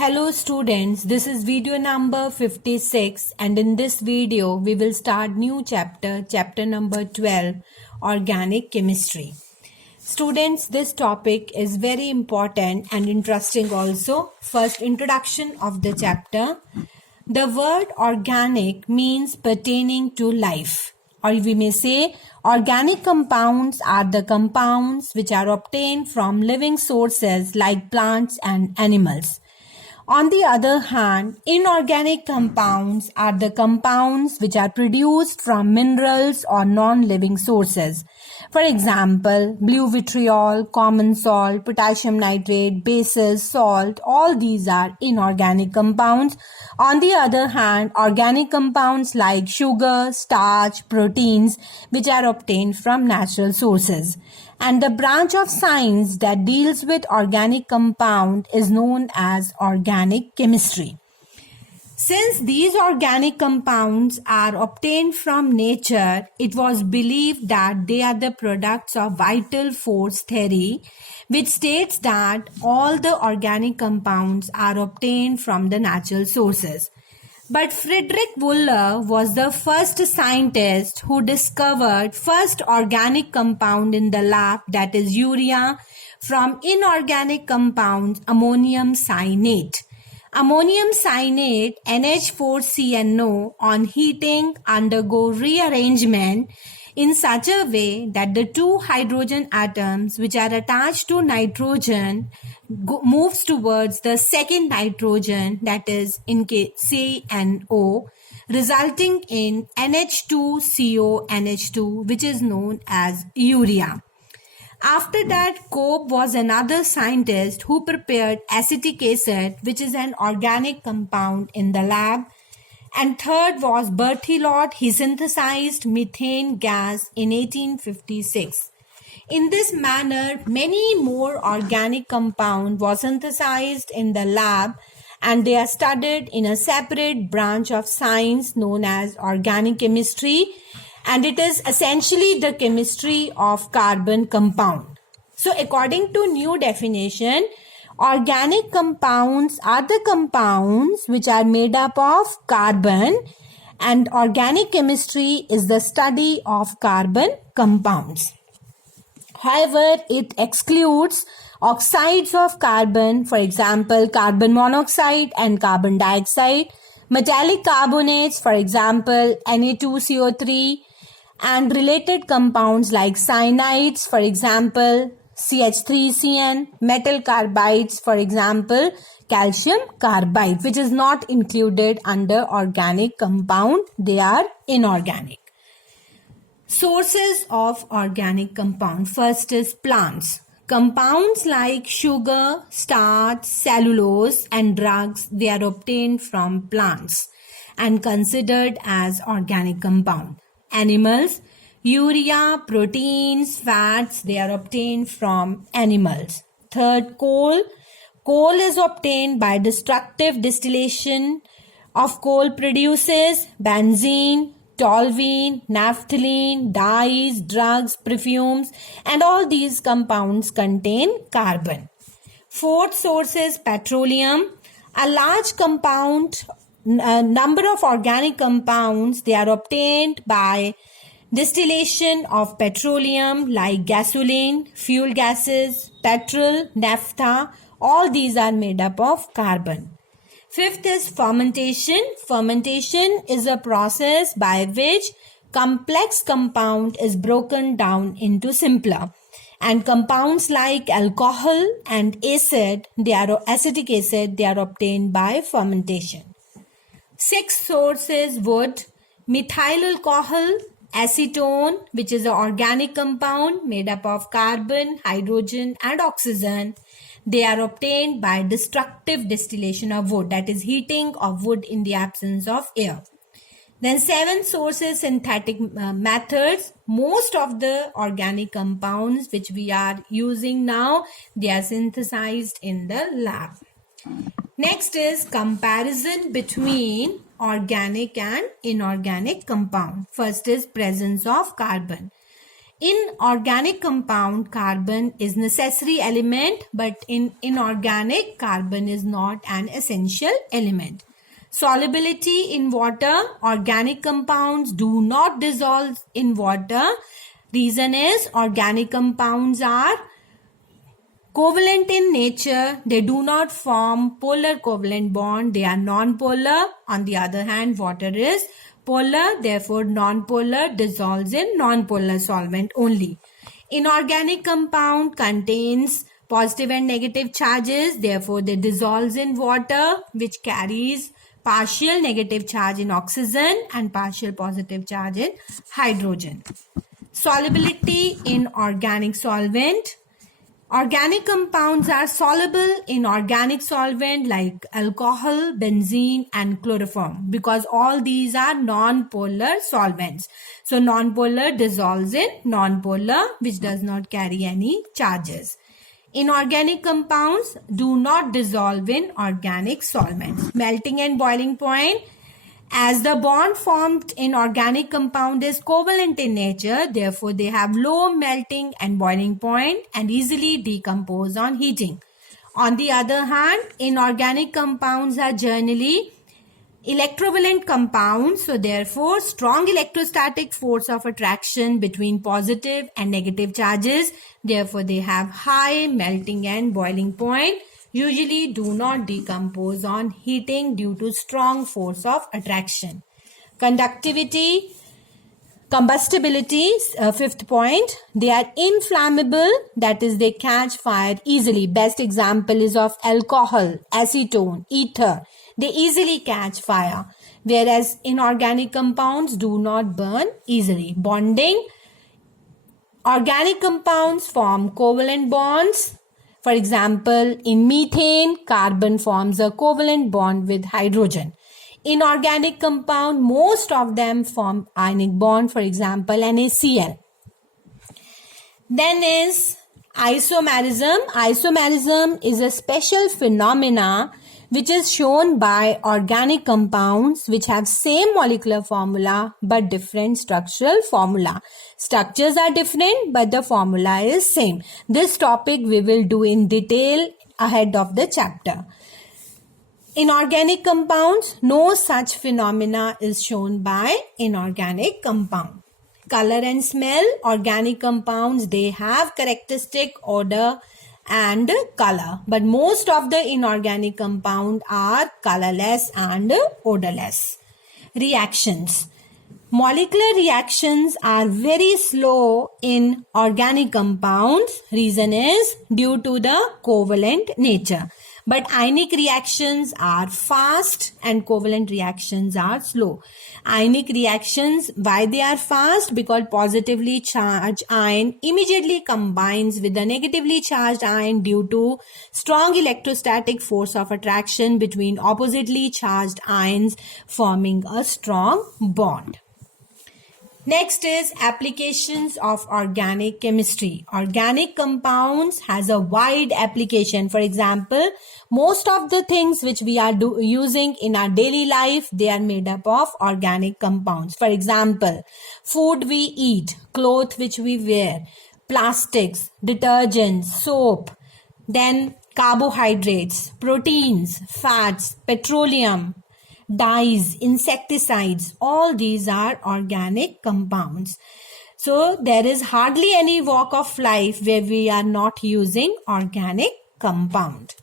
Hello students, this is video number 56 and in this video we will start new chapter number 12, Organic Chemistry. Students, this topic is very important and interesting also. First, introduction of the chapter. The word organic means pertaining to life, or we may say organic compounds are the compounds which are obtained from living sources like plants and animals. On the other hand, inorganic compounds are the compounds which are produced from minerals or non-living sources. For example, blue vitriol, common salt, potassium nitrate, bases, salt, all these are inorganic compounds. On the other hand, organic compounds like sugar, starch, proteins, which are obtained from natural sources. And the branch of science that deals with organic compound is known as organic chemistry. Since these organic compounds are obtained from nature, it was believed that they are the products of vital force theory, which states that all the organic compounds are obtained from the natural sources. But Friedrich Wöhler was the first scientist who discovered first organic compound in the lab, that is urea, from inorganic compounds ammonium cyanate. Ammonium cyanate, NH4CNO, on heating undergo rearrangement in such a way that the two hydrogen atoms which are attached to nitrogen moves towards the second nitrogen, that is in case CNO, resulting in NH2CONH2, which is known as urea. After that, Cope was another scientist who prepared acetic acid, which is an organic compound, in the lab. And third was Berthelot. He synthesized methane gas in 1856. In this manner, many more organic compounds were synthesized in the lab, and they are studied in a separate branch of science known as organic chemistry, and it is essentially the chemistry of carbon compound. So according to new definition, organic compounds are the compounds which are made up of carbon, and organic chemistry is the study of carbon compounds. However, it excludes oxides of carbon, for example, carbon monoxide and carbon dioxide, metallic carbonates, for example, Na2CO3, and related compounds like cyanides, for example, CH3CN, metal carbides, for example, calcium carbide, which is not included under organic compound. They are inorganic. Sources of organic compound. First is plants. Compounds like sugar, starch, cellulose, and drugs, they are obtained from plants and considered as organic compound. Animals, urea, proteins, fats, they are obtained from animals. Third, coal. Coal is obtained by destructive distillation of coal produces benzene, toluene, naphthalene, dyes, drugs, perfumes, and all these compounds contain carbon. Fourth source is petroleum. A large number of organic compounds, they are obtained by distillation of petroleum like gasoline, fuel gases, petrol, naphtha, all these are made up of carbon. Fifth is fermentation. Fermentation is a process by which complex compound is broken down into simpler. And compounds like alcohol and acid, they are acetic acid, they are obtained by fermentation. Sixth source is wood. Methyl alcohol, acetone, which is an organic compound made up of carbon, hydrogen, and oxygen. They are obtained by destructive distillation of wood, that is heating of wood in the absence of air. Then seventh source is synthetic methods. Most of the organic compounds which we are using now, they are synthesized in the lab. Next is comparison between organic and inorganic compound. First is presence of carbon. In organic compound, carbon is necessary element, but in inorganic, carbon is not an essential element. Solubility in water, organic compounds do not dissolve in water. Reason is organic compounds are covalent in nature. They do not form polar covalent bond. They are non-polar. On the other hand, water is polar, therefore non-polar dissolves in non-polar solvent only. Inorganic compound contains positive and negative charges, therefore they dissolves in water, which carries partial negative charge in oxygen and partial positive charge in hydrogen. Solubility in organic solvent. Organic compounds are soluble in organic solvent like alcohol, benzene and chloroform, because all these are non-polar solvents. So non-polar dissolves in non-polar, which does not carry any charges. Inorganic compounds do not dissolve in organic solvents. Melting and boiling point. As the bond formed in organic compound is covalent in nature, therefore they have low melting and boiling point and easily decompose on heating. On the other hand, inorganic compounds are generally electrovalent compounds, so therefore strong electrostatic force of attraction between positive and negative charges, therefore they have high melting and boiling point, usually do not decompose on heating due to strong force of attraction. Conductivity, combustibility, fifth point, they are inflammable, that is they catch fire easily. Best example is of alcohol, acetone, ether. They easily catch fire, whereas inorganic compounds do not burn easily. Bonding, organic compounds form covalent bonds. For example, in methane, carbon forms a covalent bond with hydrogen. Inorganic compound, most of them form ionic bond, for example, NaCl. Then is isomerism. Isomerism is a special phenomena which is shown by organic compounds which have same molecular formula but different structural formula. Structures are different but the formula is same. This topic we will do in detail ahead of the chapter. Inorganic compounds, no such phenomena is shown by inorganic compound. Color and smell, organic compounds, they have characteristic odor and color, but most of the inorganic compound are colorless and odorless. Reactions. Molecular reactions are very slow in organic compounds. Reason is due to the covalent nature. But ionic reactions are fast and covalent reactions are slow. Ionic reactions, why they are fast? Because positively charged ion immediately combines with the negatively charged ion due to strong electrostatic force of attraction between oppositely charged ions, forming a strong bond. Next is applications of organic chemistry. Organic compounds has a wide application. For example, most of the things which we are using in our daily life, they are made up of organic compounds. For example, food we eat, clothes which we wear, plastics, detergents, soap, then carbohydrates, proteins, fats, petroleum, dyes, insecticides, all these are organic compounds. So there is hardly any walk of life where we are not using organic compound.